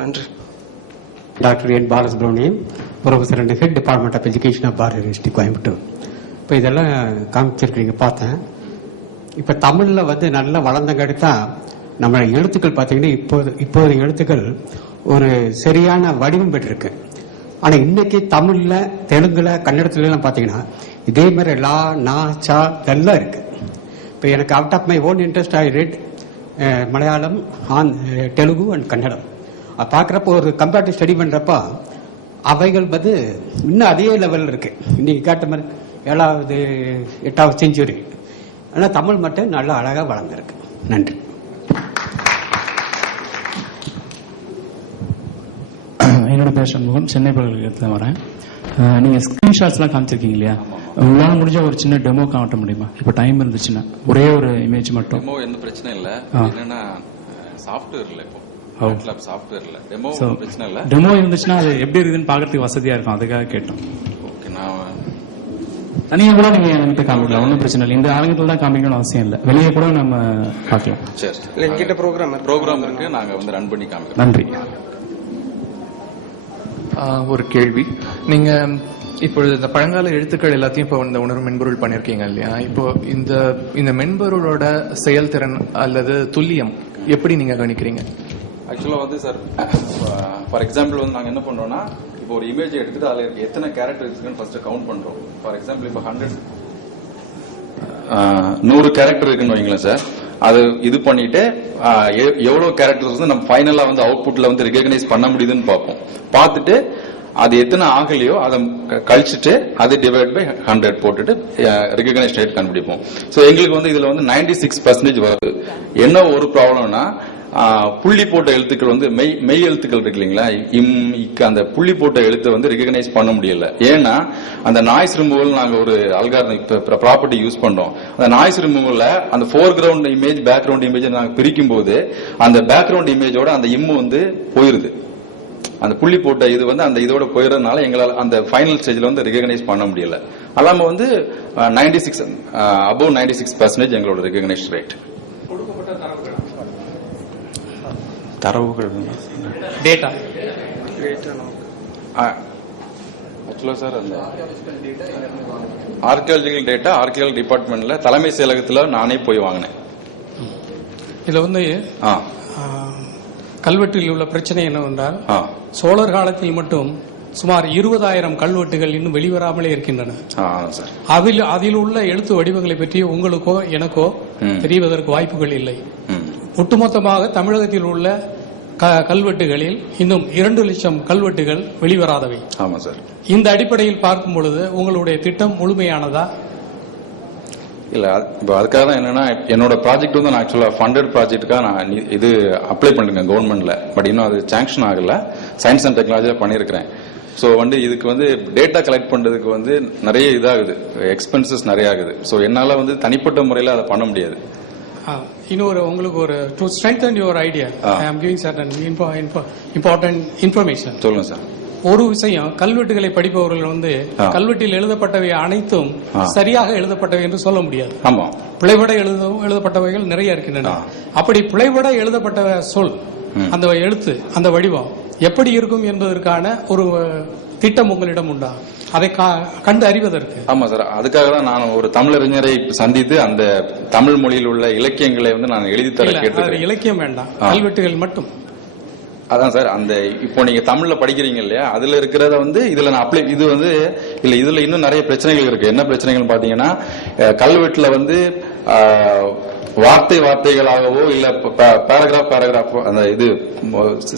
நன்றி. Doctor N Balasubramaniam, professor and head department of education of Bharathi university Coimbatore. இப்போ இதெல்லாம் காமிச்சிருக்கீங்க பார்த்தேன். இப்போ தமிழில் வந்து நல்லா வளர்ந்தங்காட்டி தான் நம்ம எழுத்துக்கள் பார்த்தீங்கன்னா இப்போது எழுத்துக்கள் ஒரு சரியான வடிவம் பெற்றிருக்கு. ஆனால் இன்னைக்கு தமிழில், தெலுங்குல, கன்னடத்துல எல்லாம் பார்த்தீங்கன்னா இதே மாதிரி லா, நா, சா இதெல்லாம் இருக்கு. இப்போ எனக்கு out of my own interest I read Malayalam, Telugu and Kannada. பார்க்குறப்போ ஒரு கம்பேரிட்டிவ் ஸ்டடி பண்ணுறப்ப அவைகள் வந்து இன்னும் அதே லெவலில் இருக்கு. இன்னைக்கு கேட்ட மாதிரி 7வது 8வது செஞ்சுரி. ஆனால் தமிழ் மட்டும் நல்லா அழகாக வளர்ந்துருக்கு. நன்றி. என்னோட பேர் சண்முகம், சென்னை பல்கலைக்கழகத்தில் வரேன். நீங்கள் ஸ்க்ரீன்ஷாட்ஸ்லாம் காமிச்சிருக்கீங்க இல்லையா? உங்களால் முடிஞ்ச ஒரு சின்ன டெமோ காட்ட முடியுமா? இப்போ டைம் இருந்துச்சுன்னா ஒரே ஒரு இமேஜ் மட்டும். டெமோ எந்த பிரச்சனை இல்லை. என்னன்னா சாஃப்ட்வேர்ல இப்போ சாஃப்ட்வேர்ல டெமோ பிரச்சனை இல்லை. டெமோ இருந்துச்சுன்னா அது எப்படி இருக்குதுன்னு பார்க்கறதுக்கு வசதியா இருக்கும், அதுக்காக கேட்டோம். ஓகே, நான் தனியாக கூட நீங்க என்கிட்ட காமிக்கலாம், ஒன்றும் பிரச்சனை இல்லை. இந்த அரங்கத்தில் தான் காமிக்கணும்னு அவசியம் இல்லை, வெளியே கூட நம்ம பார்க்கலாம். சரி, என்கிட்ட ப்ரோக்ராம் இருக்கு, நாங்க வந்து ரன் பண்ணி காமிக்கிறோம். நன்றி. ஒரு கேள்வி, நீங்க இப்பொழுது இந்த பழங்கால எழுத்துக்கள் எல்லாத்தையும் இப்போ இந்த உணர்வு மென்பொருள் பண்ணிருக்கீங்க இல்லையா? இப்போ இந்த மென்பொருளோட செயல்திறன் அல்லது துல்லியம் எப்படி நீங்க கணிக்கிறீங்க? ஆக்சுவலா வந்து சார், ஃபார் எக்ஸாம்பிள் வந்து நாங்க என்ன பண்றோம்னா, இப்போ ஒரு இமேஜ் எடுத்துட்டு அதுல இருக்க எத்தனை கேரக்டர் இருக்குன்னு ஃபர்ஸ்ட் கவுண்ட் பண்றோம். ஃபார் எக்ஸாம்பிள் இப்போ 100 கேரக்டர் இருக்குன்னு வைங்களேன் சார். அது இது பண்ணிட்டு எவ்வளவு கேரக்டர்ஸ் வந்து நம்ம ஃபைனலா வந்து அவுட்புட்ல வந்து ரெகக்னைஸ் பண்ண முடியுதுன்னு பார்ப்போம். பார்த்துட்டு அது எத்தனை ஆகலையோ அதை கழிச்சுட்டு அது டிவைட் பை 100 போட்டுட்டு ரெகக்னைஸ் ரேட் கண்டுபிடிப்போம். ஸோ எங்களுக்கு வந்து இதுல வந்து 96% வருது. என்ன ஒரு ப்ராப்ளம்னா, புள்ளி போட்ட எழுத்துக்கள் வந்து மெய் எழுத்துக்கள் இருக்கு இல்லைங்களா, அந்த புள்ளி போட்ட எழுத்தை வந்து ரெகக்னைஸ் பண்ண முடியல. ஏன்னா அந்த நாய்ஸ் ரிமூவல் நாங்க ஒரு அல்காரிதம் ப்ராப்பர்ட்டி யூஸ் பண்றோம். அந்த நாய்ஸ் ரிமூவல்ல அந்த ஃபோர்கிரவுண்ட் இமேஜ், பேக்ரவுண்ட் இமேஜ் நாங்க பிரிக்கும் போது அந்த பேக்ரவுண்ட் இமேஜோட அந்த இம்மு வந்து போயிருது. அந்த புள்ளி போட்ட இது வந்து அந்த இதோட போயிடுறதுனால எங்களால் அந்த ஃபைனல் ஸ்டேஜ்ல வந்து ரெகக்னைஸ் பண்ண முடியல. அல்லாம வந்து 96% எங்களோட ரெகக்னைஸ் ரேட். தரவுகள் டேட்டா ஆக்சுவலா சார், அந்த ஆர்கியாலஜிக்கல் டேட்டா ஆர்கியாலஜி டிபார்ட்மெண்ட்ல தலைமை செயலகத்துல நானே போய் வாங்கினேன். இதுல வந்து கல்வெட்டில் உள்ள பிரச்சனை என்னவென்றால், சோழர் காலத்தில் மட்டும் சுமார் 20,000 கல்வெட்டுகள் இன்னும் வெளிவராமலே இருக்கின்றன. அதில் உள்ள எழுத்து வடிவங்களை பற்றி உங்களுக்கோ எனக்கோ தெரிவதற்கு வாய்ப்புகள் இல்லை. ஒட்டுமொத்தமாக தமிழகத்தில் உள்ள கல்வெட்டுகளில் இன்னும் 2 லட்சம் கல்வெட்டுகள் வெளிவராதவை. ஆமா சார். இந்த அடிப்படையில் பார்க்கும் பொழுது உங்களுடைய திட்டம் முழுமையானதா? இல்ல, இப்போ அதுக்காக தான் என்னன்னா, என்னோட ப்ராஜெக்ட் வந்து நான் ஆக்சுவலா ஃபண்டட் ப்ராஜெக்ட்டுக்காக நான் இது அப்ளை பண்ணிருக்கேன் கவர்மெண்ட்ல. பட் இன்னும் அது சாங்ஷன் ஆகல. சயின்ஸ் அண்ட் டெக்னாலஜியில பண்ணிருக்கிறேன். ஸோ வந்து இதுக்கு வந்து டேட்டா கலெக்ட் பண்றதுக்கு வந்து நிறைய இதாகுது, எக்ஸ்பென்சஸ் நிறைய ஆகுது. ஸோ என்னால வந்து தனிப்பட்ட முறையில் அதை பண்ண முடியாது. இன்னொரு உங்களுக்கு ஒரு to strengthen your idea, I am giving certain important information. சொல்லுங்க சார். ஒரு விஷயம், கல்வெட்டுகளை படிப்பவர்கள் வந்து கல்வெட்டில் எழுதப்பட்டவை அனைத்தும் சரியாக எழுதப்பட்டவை என்று சொல்ல முடியாது. ஆமா, பிழைபட எழுதப்பட்டவைகள் நிறைய இருக்கின்றன. அப்படி பிழைபட எழுதப்பட்ட சொல், அந்த எழுத்து, அந்த வடிவம் எப்படி இருக்கும் என்பதற்கான ஒரு திட்டம் உங்களிடம் உண்டா, அதை கண்டு அறிவதற்கு? ஆமா சார், அதுக்காக தான் நான் ஒரு தமிழறிஞரை சந்தித்து அந்த தமிழ் மொழியில் உள்ள இலக்கியங்களை வந்து நான் எழுதி தர கேட்டு. இலக்கியம் வேண்டாம், கல்வெட்டுகள் மட்டும். அதான் சார், அந்த இப்போ நீங்க தமிழ்ல படிக்கிறீங்க இல்லையா, அதுல இருக்கிறத வந்து இதுல நான் அப்ளை, இது வந்து இல்ல, இதுல இன்னும் நிறைய பிரச்சனைகள் இருக்கு. என்ன பிரச்சனைகள் பாத்தீங்கன்னா, கல்வெட்டுல வந்து வார்த்தைகளாகவோ இல்ல பேராகிராஃப் அந்த இது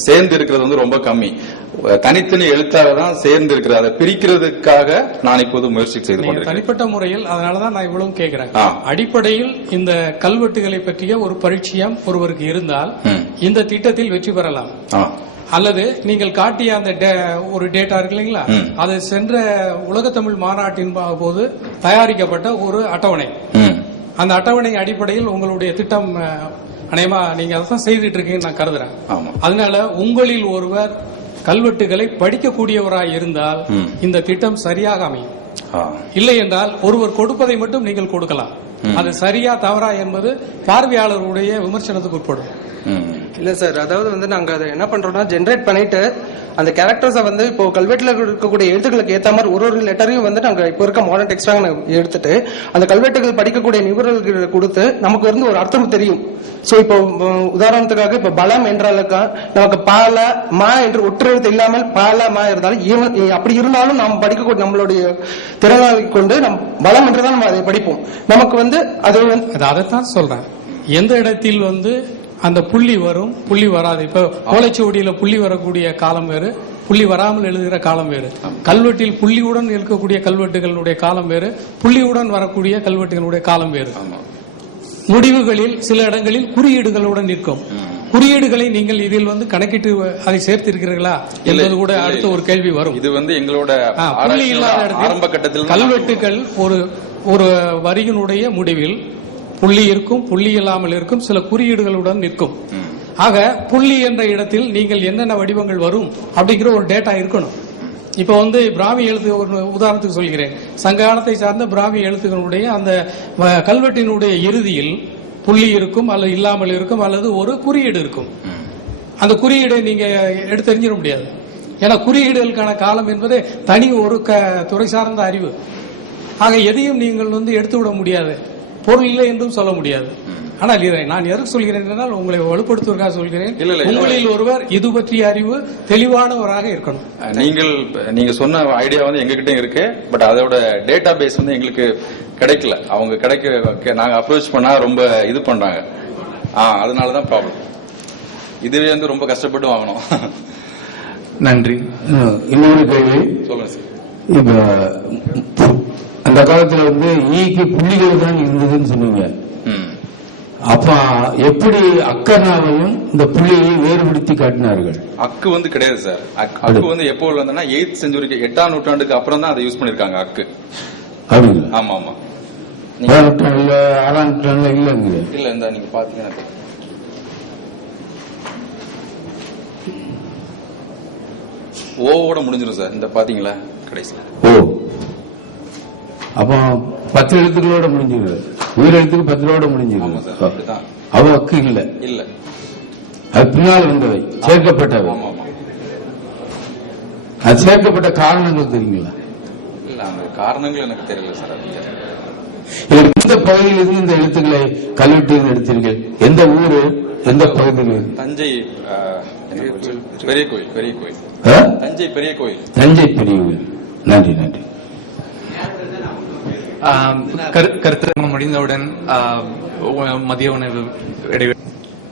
சேர்ந்து இருக்கிறது வந்து ரொம்ப கம்மி. தனித்தனி எழுத்தாக தான் சேர்ந்து இருக்கிறது. அதை பிரிக்கிறதுக்காக நான் இப்போது முயற்சி செய்து கொண்டிருக்கேன் தனிப்பட்ட முறையில். அதனாலதான் நான் இவ்வளவு கேட்கிறேன். அடிப்படையில் இந்த கல்வெட்டுகளை பற்றிய ஒரு பரிச்சயம் ஒருவருக்கு இருந்தால் இந்த திட்டத்தில் வெற்றி பெறலாம். அல்லது நீங்கள் காட்டிய அந்த ஒரு டேட்டா இருக்கு இல்லைங்களா, அது சென்ற உலகத்தமிழ் மாநாட்டின் போது தயாரிக்கப்பட்ட ஒரு அட்டவணை. அந்த அட்டவணை அடிப்படையில் உங்களுடைய திட்டம் அநேகமா நீங்க அதான் செய்துட்டு இருக்கீங்கன்னு நான் கருதுறேன். அதனால உங்களில் ஒருவர் கல்வெட்டுகளை படிக்கக்கூடியவராய் இருந்தால் இந்த திட்டம் சரியாக அமையும். இல்லை என்றால் ஒருவர் கொடுப்பதை மட்டும் நீங்கள் கொடுக்கலாம். அது சரியா தவறா என்பது பார்வையாளர்களுடைய விமர்சனத்துக்கு உட்படும். இல்ல சார், அதாவது வந்து நாங்க அதை என்ன பண்றோம்னா ஜென்ரேட் பண்ணிட்டு அந்த கேரக்டர்ஸை வந்து இப்போ கல்வெட்டுல இருக்கக்கூடிய எழுத்துக்களுக்கு ஏத்த மாதிரி ஒரு லெட்டரையும் வந்து நாங்க இப்போ இருக்க மாடர்ன் டெக்ஸ்டாக எடுத்துட்டு அந்த கல்வெட்டுகள் படிக்கக்கூடிய நிபுணர்களுக்கு கொடுத்து நமக்கு இருந்து ஒரு அர்த்தம் தெரியும். சோ இப்போ உதாரணத்துக்காக இப்ப பலம் என்றாலுக்கா நமக்கு பால மா என்று ஒற்றெழுத்து இல்லாமல் பால மா இருந்தாலும் அப்படி இருந்தாலும் நாம் படிக்கக்கூடிய நம்மளுடைய திறனாளி கொண்டு நம் பலம் என்றுதான் நம்ம அதை படிப்போம். நமக்கு வந்து அது அதைத்தான் சொல்றேன். எந்த இடத்தில் வந்து அந்த புள்ளி வரும், புள்ளி வராது. இப்ப ஓலைச்சுவடியில புள்ளி வரக்கூடிய காலம் வேறு, புள்ளி வராமல் எழுதுகிற காலம் வேறு. கல்வெட்டில் புள்ளியுடன் இருக்கக்கூடிய கல்வெட்டுகளுடைய காலம் வேறு, புள்ளியுடன் வரக்கூடிய கல்வெட்டுகளுடைய காலம் வேறு. முடிவுகளில் சில இடங்களில் குறியீடுகளுடன் நிற்கும். குறியீடுகளை நீங்கள் இதில் வந்து கணக்கிட்டு அதை சேர்த்திருக்கிறீர்களா என்பது கூட அடுத்த ஒரு கேள்வி வரும். இது வந்து எங்களோட புள்ளி இல்லாத இடத்தில் கல்வெட்டுகள் ஒரு வரியினுடைய முடிவில் புள்ளி இருக்கும், புள்ளி இல்லாமல் இருக்கும், சில குறியீடுகளுடன் நிற்கும். ஆக புள்ளி என்ற இடத்தில் நீங்கள் என்னென்ன வடிவங்கள் வரும் அப்படிங்கிற ஒரு டேட்டா இருக்கணும். இப்ப வந்து பிராமி எழுத்து ஒரு உதாரணத்துக்கு சொல்கிறேன். சங்க காலத்தை சார்ந்த பிராமி எழுத்துக்களுடைய அந்த கல்வெட்டினுடைய இறுதியில் புள்ளி இருக்கும் அல்லது இல்லாமல் இருக்கும் அல்லது ஒரு குறியீடு இருக்கும். அந்த குறியீடை நீங்க எடுத்தறிஞ்சிட முடியாது. ஏன்னா குறியீடுகளுக்கான காலம் என்பது தனி ஒரு துறை சார்ந்த அறிவு. ஆக எதையும் நீங்கள் வந்து எடுத்து விட முடியாது, பொருள் இல்லை என்றும் சொல்ல முடியாது. ஆனால் நான் எதற்கு சொல்கிறேன் என்றால் உங்களை வலுப்படுத்துவதற்காக சொல்கிறேன். உங்களில் ஒருவர் இது பற்றிய அறிவு தெளிவானவராக இருக்கணும். நீங்க சொன்ன ஐடியா வந்து எங்ககிட்ட இருக்கு. பட் அதோட டேட்டா பேஸ் வந்து எங்களுக்கு கிடைக்கல. அவங்க நாங்க அப்ரோச் பண்ணா ரொம்ப இது பண்றாங்க. அதனாலதான் ப்ராப்ளம். இதுவே வந்து ரொம்ப கஷ்டப்பட்டு வாங்கணும். நன்றி. இன்னொரு கேள்வி சொல்லுங்க சார். இப்ப அந்த காலத்துல வந்து ஈக்கு புள்ளிகள் தான் இருந்ததுன்னு சொன்னீங்க. அப்ப எப்படி அக்கனாவையும் இந்த புள்ளியையும் வேறுபடுத்தி காட்டினார்கள்? அக்கு வந்து கிடையாது சார். அக்கு வந்து எப்போ வந்தா 8th செஞ்சுரிக்கு 8ஆம் நூற்றாண்டுக்கு அப்புறம் தான் அதை யூஸ் பண்ணிருக்காங்க அக்கு. அப்படிங்களா? ஆமா ஆமா. 7ஆம் நூற்றாண்டுல 6ஆம் நூற்றாண்டுல இல்லங்க. இல்ல இந்த நீங்க பாத்தீங்கன்னா ஓவோட முடிஞ்சிடும் சார். இந்த பாத்தீங்களா கடைசியில. ஓ, அப்போ 10 எழுத்துக்களோட முடிஞ்சிருது. உயிர் எழுத்துக்கு 10 முடிஞ்சிருது. அவ அக்கு இல்ல. இல்ல, அது பின்னால் வந்தவை, சேர்க்கப்பட்டவை. அது சேர்க்கப்பட்ட காரணங்கள் தெரியுங்களா? இல்ல, அந்த காரணங்கள் எனக்கு தெரியல சார். எந்த பகுதியிலிருந்து இந்த எழுத்துக்களை கல்வெட்டு எடுத்தீர்கள்? எந்த ஊரு, எந்த பகுதியில்? தஞ்சை பெரிய கோயில். பெரிய கோயில். தஞ்சை பெரிய கோயில். தஞ்சை பெரிய கோயில். நன்றி நன்றி. கருத்து முடிந்தவுடன் மதிய உணவு இடைவெளி.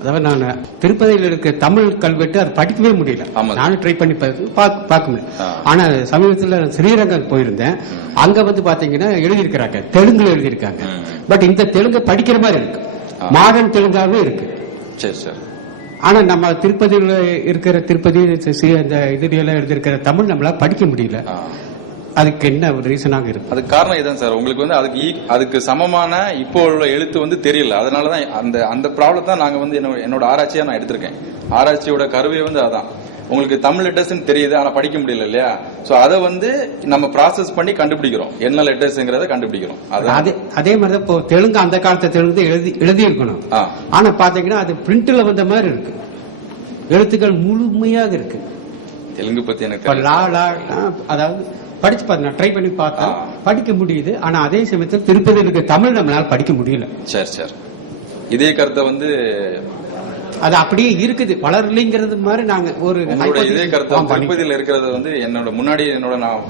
அதாவது நான் திருப்பதியில் இருக்க தமிழ் கல்வெட்டு அது படிக்கவே முடியல. நானும் ட்ரை பண்ணி பார்க்க முடியல. ஆனா சமீபத்தில் ஸ்ரீரங்கம் போயிருந்தேன். அங்க வந்து பாத்தீங்கன்னா எழுதியிருக்கிறாங்க, தெலுங்குல எழுதியிருக்காங்க. பட் இந்த தெலுங்கு படிக்கிற மாதிரி இருக்கு, மாடர்ன் தெலுங்காவே இருக்கு. சரி சார். ஆனா நம்ம திருப்பதியில் இருக்கிற திருப்பதி இந்த இதுல எழுதியிருக்கிற தமிழ் நம்மளால படிக்க முடியல. அதுக்கு என்ன ஒரு ரீசனாக இருக்கு? அதுக்கு காரணம் இதான் சார். உங்களுக்கு வந்து அதுக்கு சமமான இப்போ உள்ள எழுத்து வந்து தெரியல. அதனாலதான் அந்த ப்ராப்ளம் தான் நாங்க வந்து என்னோட ஆராய்ச்சியா நான் எடுத்திருக்கேன். ஆராய்ச்சியோட கருவே வந்து அதான். உங்களுக்கு தமிழ் லெட்டர்ஸ் தெரியுது, ஆனா படிக்க முடியல இல்லையா? சோ அதை வந்து நம்ம ப்ராசஸ் பண்ணி கண்டுபிடிக்கிறோம், என்ன லெட்டர்ஸ்ங்கிறத கண்டுபிடிக்கிறோம். அதே மாதிரி இப்போ தெலுங்கு அந்த காலத்து தெலுங்கு எழுதி இருக்கணும். ஆனா பாத்தீங்கன்னா அது பிரிண்ட்ல வந்த மாதிரி இருக்கு, எழுத்துக்கள் முழுமையாக இருக்கு. தெலுங்கு பத்தி எனக்கு அதாவது படிச்சு பார்த்தா ட்ரை பண்ணி பார்த்தா படிக்க முடியுது. ஆனா அதே சமயத்தில் திருப்பதியில் இருக்க தமிழ் நம்மளால படிக்க முடியல. சரி சார். இதே கருத்தை வந்து அது அப்படியே இருக்குது, வளரலைங்கிறது மாதிரி நாங்க ஒரு இதே கருத்தை திருப்பதியில் இருக்கிறது வந்து என்னோட முன்னாடி நான்